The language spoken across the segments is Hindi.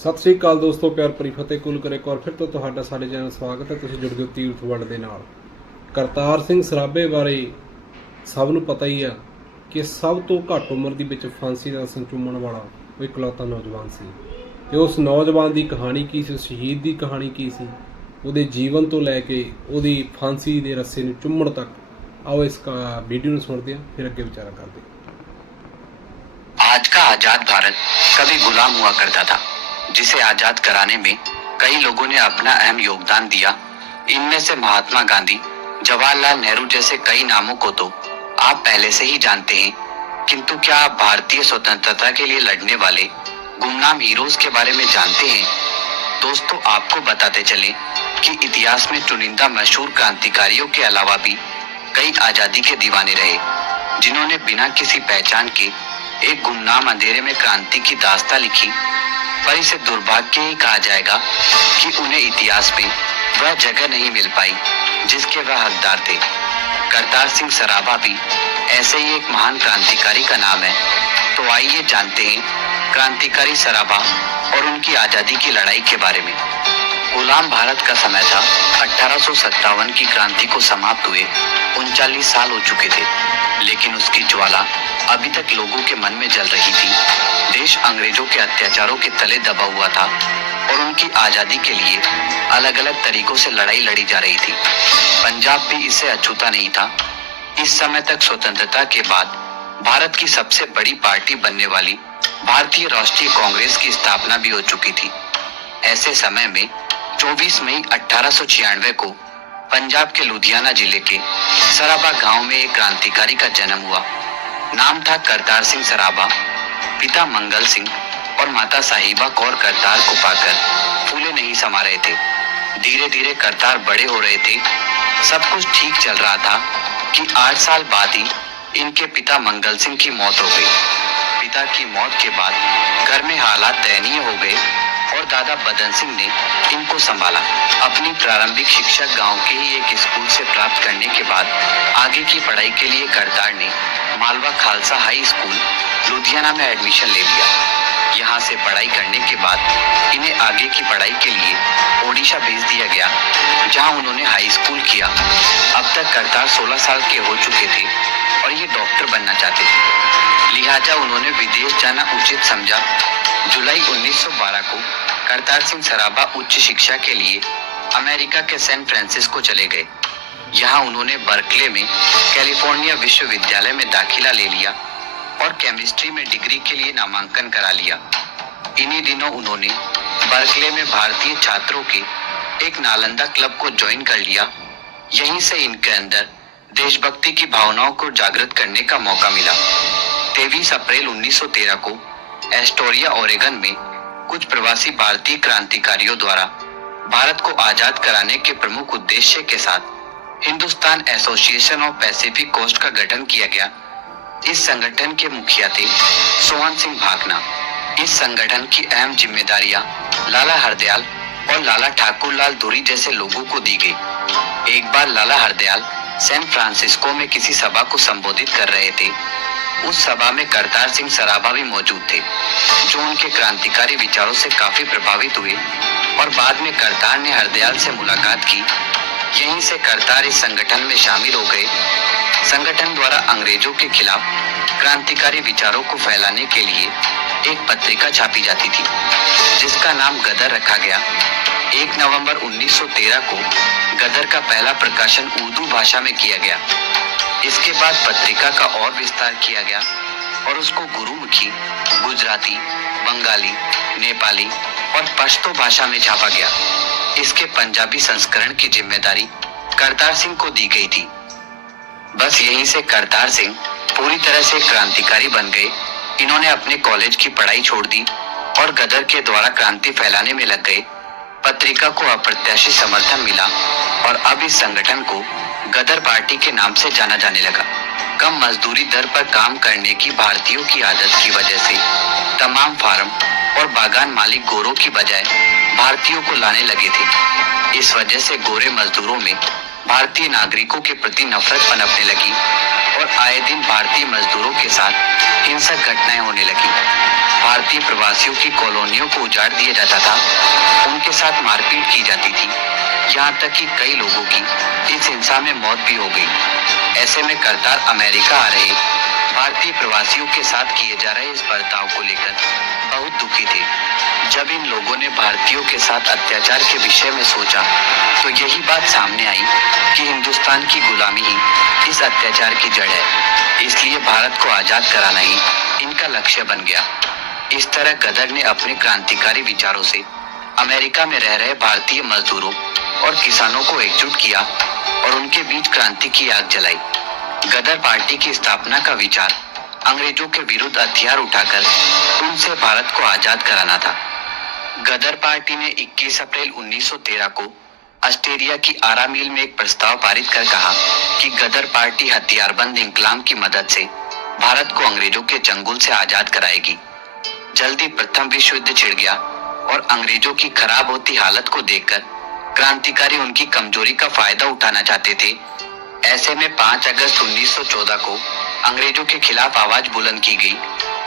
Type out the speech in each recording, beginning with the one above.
ਸਤਿ ਸ੍ਰੀ ਅਕਾਲ ਦੋਸਤੋ ਪਿਆਰ ਭਰੀ ਫਤਿਹ ਕੁੱਲ ਕਰੇ ਇੱਕ ਵਾਰ ਫਿਰ ਤੋਂ ਤੁਹਾਡਾ ਸਾਡੇ ਚੈਨਲ ਸਵਾਗਤ ਹੈ ਤੁਸੀਂ ਜੁੜ ਗਏ ਹੋ ਤੀਰਥ ਵਰਡ ਦੇ ਨਾਲ ਕਰਤਾਰ ਸਿੰਘ ਸਰਾਭੇ ਬਾਰੇ ਸਭ ਨੂੰ ਪਤਾ ਹੀ ਆ ਕਿ ਸਭ ਤੋਂ ਘੱਟ ਉਮਰ ਦੀ ਵਿੱਚ ਫਾਂਸੀ ਦਾ ਸੰਚੂਮਣ ਵਾਲਾ ਉਹ ਇਕਲੌਤਾ ਨੌਜਵਾਨ ਸੀ ਤੇ ਉਸ ਨੌਜਵਾਨ ਦੀ ਕਹਾਣੀ ਕੀ ਸੀ ਉਸ ਸ਼ਹੀਦ ਦੀ ਕਹਾਣੀ ਕੀ ਸੀ ਉਹਦੇ ਜੀਵਨ ਤੋਂ ਲੈ ਕੇ ਉਹਦੀ ਫਾਂਸੀ ਦੇ ਰੱਸੇ ਨੂੰ ਚੁੰਮਣ ਤੱਕ ਆਓ ਇਸ ਕਾ ਵੀਡੀਓ ਨੂੰ ਸੁਣਦੇ ਹਾਂ ਫਿਰ ਅੱਗੇ ਵਿਚਾਰਾ ਕਰਦੇ ਹਾਂ आज का आजाद भारत कभी गुलाम हुआ करता था जिसे आज़ाद कराने में कई लोगों ने अपना अहम योगदान दिया। इनमें से महात्मा गांधी, जवाहरलाल नेहरू जैसे कई नामों को तो आप पहले से ही जानते हैं। किंतु क्या आप भारतीय स्वतंत्रता के लिए लड़ने वाले गुमनाम हीरोज के बारे में जानते हैं? दोस्तों, आपको बताते चले कि इतिहास में चुनिंदा मशहूर क्रांतिकारियों के अलावा भी कई आज़ादी के दीवाने रहे, जिन्होंने बिना किसी पहचान के एक गुमनाम अंधेरे में क्रांति की दास्ता लिखी। पर इसे दुर्भाग्य ही कहा जाएगा कि उन्हें इतिहास में वह जगह नहीं मिल पाई जिसके वह हकदार थे। करतार सिंह सराभा भी ऐसे ही एक महान क्रांतिकारी का नाम है। तो आइए जानते हैं क्रांतिकारी सराभा और उनकी आज़ादी की लड़ाई के बारे में। गुलाम भारत का समय था, अठारह सौ सत्तावन की क्रांति को समाप्त हुए, उनचालीस साल हो चुके थे। लेकिन उसकी ज्वाला अभी तक लोगों के मन में जल रही थी। देश अंग्रेज़ों के अत्याचारों के तले दबा हुआ था और उनकी आज़ादी के लिए अलग अलग तरीकों से लड़ाई लड़ी जा रही थी। पंजाब भी इससे अछूता नहीं था। इस समय तक स्वतंत्रता के बाद भारत की सबसे बड़ी पार्टी बनने वाली भारतीय राष्ट्रीय कांग्रेस की स्थापना भी हो चुकी थी। ऐसे समय में 24 मई अठारह सौ छियानवे को पंजाब के लुधियाना ज़िले के सराबा गाँव में एक क्रांतिकारी का जन्म हुआ। नाम था करतार सिंह सराबा। पिता मंगल सिंह और माता साहिबा कौर करतार को पाकर फूले नहीं समा रहे थे। धीरे धीरे करतार बड़े हो रहे थे। सब कुछ ठीक चल रहा था कि आठ साल बाद ही इनके पिता मंगल सिंह की मौत हो गई। पिता की मौत के बाद घर में हालात दयनीय हो गए और दादा बदन सिंह ने इनको संभाला। अपनी प्रारंभिक शिक्षा गाँव के ही एक स्कूल से प्राप्त करने के बाद आगे की पढ़ाई के लिए करतार ने मालवा खालसा हाई स्कूल, लुधियाना में एडमिशन ले लिया। यहाँ से पढ़ाई करने के बाद इन्हें आगे की पढ़ाई के लिए ओडिशा भेज दिया गया, जहाँ उन्होंने हाई स्कूल किया। अब तक करतार 16 साल के हो चुके थे और ये डॉक्टर बनना चाहते थे। लिहाजा उन्होंने विदेश जाना उचित समझा। जुलाई 1912 को करतार सिंह सराबा उच्च शिक्षा के लिए अमेरिका के सैन फ्रांसिस्को चले गए। यहाँ उन्होंने बर्कले में कैलिफ़ोर्निया विश्वविद्यालय में दाखिला ले लिया और केमिस्ट्री में डिग्री के लिए नामांकन करा लिया। इन्हीं दिनों उन्होंने बर्कले में भारतीय छात्रों के एक नालंदा क्लब को ज्वाइन कर लिया। यहीं से इनके अंदर देशभक्ति की भावनाओं को जागृत करने का मौका मिला। 23 अप्रैल 1913 को एस्टोरिया, ओरेगन में कुछ प्रवासी भारतीय क्रांतिकारियों द्वारा भारत को आज़ाद कराने के प्रमुख उद्देश्य के साथ Hindustan association of Pacific coast का गठन किया गया। इस संगठन के मुखिया थे सोहन सिंह भागना। इस संगठन की अहम जिम्मेदारियाँ लाला हरदयाल और लाला ठाकुर लाल धुरी जैसे लोगों को दी गई। एक बार लाला हरदयाल सैन फ्रांसिस्को में किसी सभा को संबोधित कर रहे थे उस सभा में करतार सिंह सराभा भी मौजूद थे, जो उनके क्रांतिकारी विचारों से काफ़ी प्रभावित हुए और बाद में करतार ने हरदयाल से मुलाकात की। यहीं से करतार इस संगठन में शामिल हो गए। संगठन द्वारा अंग्रेज़ों के खिलाफ क्रांतिकारी विचारों को फैलाने के लिए एक पत्रिका छापी जाती थी, जिसका नाम गदर रखा गया। 1 नवंबर 1913 को गदर का पहला प्रकाशन उर्दू भाषा में किया गया। इसके बाद पत्रिका का और विस्तार किया गया और उसको गुरुमुखी, गुजराती, बंगाली, नेपाली और पश्तो भाषा में छापा गया। इसके पंजाबी संस्करण की ज़िम्मेदारी करतार सिंह को दी गई थी। बस यहीं से करतार सिंह पूरी तरह से क्रांतिकारी बन गए। इन्होंने अपने कॉलेज की पढ़ाई छोड़ दी और गदर के द्वारा क्रांति फैलाने में लग गए। पत्रिका को अप्रत्याशित समर्थन मिला और अब इस संगठन को गदर पार्टी के नाम से जाना जाने लगा। कम मजदूरी दर पर काम करने की भारतीयों की आदत की वजह से तमाम फार्म और बागान मालिक गोरों की बजाय भारतीयों को लाने लगे थे। इस वजह से गोरे मजदूरों में भारतीय नागरिकों के प्रति नफरत पनपने लगी। और आए दिन भारतीय मजदूरों के साथ हिंसक घटनाएँ होने लगी। भारतीय प्रवासियों की कॉलोनियों को उजाड़ दिया जाता था। उनके साथ मारपीट की जाती थी। यहाँ तक कि कई लोगों की। इस हिंसा में मौत भी हो गई। ऐसे में करतार अमेरिका आ रहे। भारतीय प्रवासियों के साथ किए जा रहे इस बर्ताव को लेकर बहुत दुखी थे। जब इन लोगों ने भारतीयों के साथ अत्याचार के विषय में सोचा तो यही बात सामने आई कि हिंदुस्तान की गुलामी ही इस अत्याचार की जड़ है। इसलिए भारत को आज़ाद कराना ही इनका लक्ष्य बन गया। इस तरह गदर ने अपने क्रांतिकारी विचारों से अमेरिका में रह रहे भारतीय मजदूरों और किसानों को एकजुट किया और उनके बीच क्रांति की आग जलाई। गदर पार्टी की स्थापना का विचार अंग्रेज़ों के विरुद्ध हथियार उठाकर उनसे भारत को आज़ाद कराना था। गदर पार्टी ने 21 अप्रैल 1913 को ऑस्ट्रेलिया की आरा मिल में एक प्रस्ताव पारित कर कहा कि गदर पार्टी हथियारबंद इंकलाम की मदद से भारत को अंग्रेज़ों के चंगुल से आज़ाद कराएगी। जल्दी प्रथम विश्व युद्ध छिड़ गया और अंग्रेज़ों की खराब होती हालत को देखकर क्रांतिकारी उनकी कमज़ोरी का फ़ायदा उठाना चाहते थे ऐसे में 5 अगस्त 1914 को अंग्रेज़ों के खिलाफ आवाज़ बुलंद की गई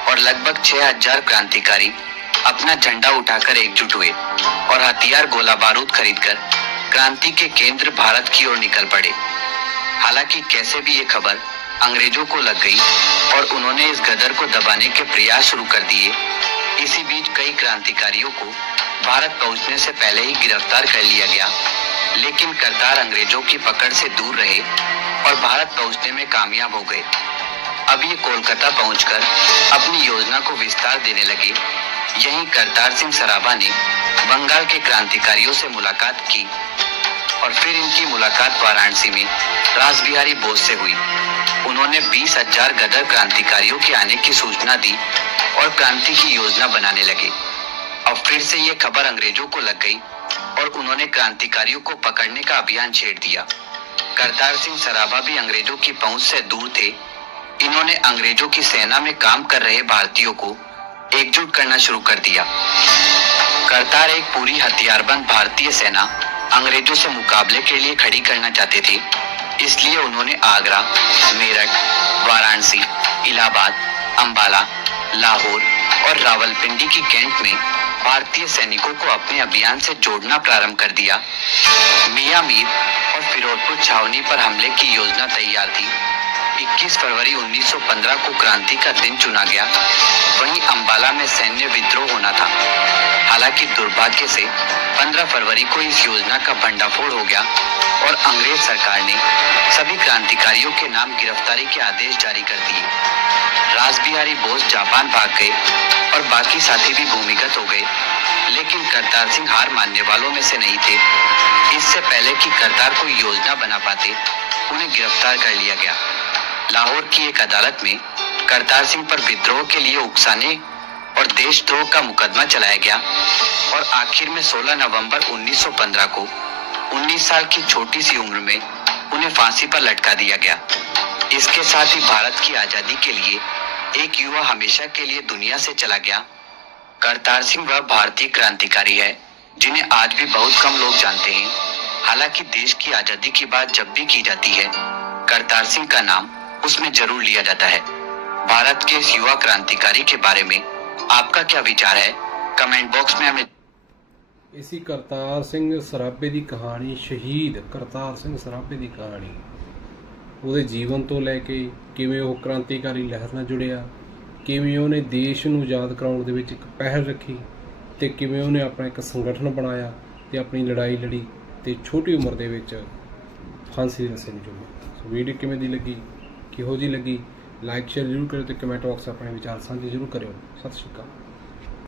और लगभग 6000 क्रांतिकारी अपना झंडा उठाकर एकजुट हुए और हथियार गोला बारूद खरीदकर क्रांति के केंद्र भारत की ओर निकल पड़े। हालाँकि कैसे भी ये खबर अंग्रेज़ों को लग गई और उन्होंने इस गदर को दबाने के प्रयास शुरू कर दिए, इसी बीच कई क्रांतिकारियों को भारत पहुँचने से पहले ही गिरफ़्तार कर लिया गया। लेकिन करतार अंग्रेज़ों की पकड़ से दूर रहे और भारत पहुँचने में कामयाब हो गए। अब ये कोलकाता पहुंचकर अपनी योजना को विस्तार देने लगे। यहीं करतार सिंह सराभा ने बंगाल के क्रांतिकारियों से मुलाकात की और फिर इनकी मुलाकात वाराणसी में रास बिहारी बोस से हुई। उन्होंने बीस हज़ार गदर क्रांतिकारियों के आने की सूचना दी और क्रांति की योजना बनाने लगे। अब फिर से ये खबर अंग्रेज़ों को लग गई और उन्होंने क्रांतिकारियों को पकड़ने का अभियान छेड़ दिया। करतार सिंह सराभा भी अंग्रेज़ों की पहुँच से दूर थे। इन्होंने अंग्रेज़ों की सेना में काम कर रहे भारतीयों को एकजुट करना शुरू कर दिया। करतार एक पूरी हथियारबंद भारतीय सेना अंग्रेज़ों से मुकाबले के लिए खड़ी करना चाहते थे। इसलिए उन्होंने आगरा, मेरठ, वाराणसी, इलाहाबाद, अंबाला, लाहौर और रावलपिंडी की कैंट में भारतीय सैनिकों को अपने अभियान से जोड़ना प्रारंभ कर दिया। मियाँ मीर और फिरोजपुर छावनी पर हमले की योजना तैयार थी। 21 फरवरी 1915 को क्रांति का दिन चुना गया। वहीं अंबाला में सैन्य विद्रोह होना था। हालाँकि दुर्भाग्य से 15 फरवरी को इस योजना का भंडाफोड़ हो गया और अंग्रेज़ सरकार ने सभी क्रांतिकारियों के नाम गिरफ्तारी के आदेश जारी कर दिए। रास बिहारी बोस जापान भाग गए। और बाकी साथी भी भूमिगत हो गए। लेकिन करतार सिंह हार मानने वालों में से नहीं थे। इससे पहले कि करतार कोई योजना बना पाते, उन्हें गिरफ़्तार कर लिया गया। लाहौर की एक अदालत में करतार सिंह पर विद्रोह के लिए उकसाने और देशद्रोह का मुकदमा चलाया गया और आखिर में 16 नवंबर 1915 को 19 साल की छोटी सी उम्र में उन्हें फांसी पर लटका दिया गया। इसके साथ ही भारत की आज़ादी के लिए एक युवा हमेशा के लिए दुनिया से चला गया। करतार सिंह वह भारतीय क्रांतिकारी है, जिन्हें आज भी बहुत कम लोग जानते हैं। हालाँकि देश की आज़ादी की बात जब भी की जाती है, करतार सिंह का नाम उसमें ज़रूर लिया जाता है। भारत के इस युवा क्रांतिकारी के बारे में आपका क्या विचार है? कमेंट बॉक्स में हमें इसी करतार सिंह सराबे की कहानी, शहीद करतार सिंह सराबे की कहानी। ਉਹਦੇ ਜੀਵਨ ਤੋਂ ਲੈ ਕੇ ਕਿਵੇਂ ਉਹ ਕ੍ਰਾਂਤੀਕਾਰੀ ਲਹਿਰ ਨਾਲ ਜੁੜਿਆ, ਕਿਵੇਂ ਉਹਨੇ ਦੇਸ਼ ਨੂੰ ਆਜ਼ਾਦ ਕਰਾਉਣ ਦੇ ਵਿੱਚ ਇੱਕ ਪਹਿਲ ਰੱਖੀ ਤੇ ਕਿਵੇਂ ਉਹਨੇ ਆਪਣਾ ਇੱਕ ਸੰਗਠਨ ਬਣਾਇਆ ਤੇ ਆਪਣੀ ਲੜਾਈ ਲੜੀ ਤੇ ਛੋਟੀ ਉਮਰ ਦੇ ਵਿੱਚ ਫਾਂਸੀ ਦੇ ਰਸੇ ਨੂੰ ਜੁੜਿਆ। ਸੋ ਵੀਡੀਓ ਕਿਵੇਂ ਦੀ ਲੱਗੀ, ਕਿਹੋ ਜੀ ਲੱਗੀ ਲਾਈਕ ਸ਼ੇਅਰ ਜ਼ਰੂਰ ਕਰਿਓ ਤੇ ਕਮੈਂਟ ਬਾਕਸ ਆਪਣੇ ਵਿਚਾਰ ਸਾਂਝੇ ਜ਼ਰੂਰ ਕਰਿਓ। ਸਤਿ ਸ਼੍ਰੀ ਅਕਾਲ।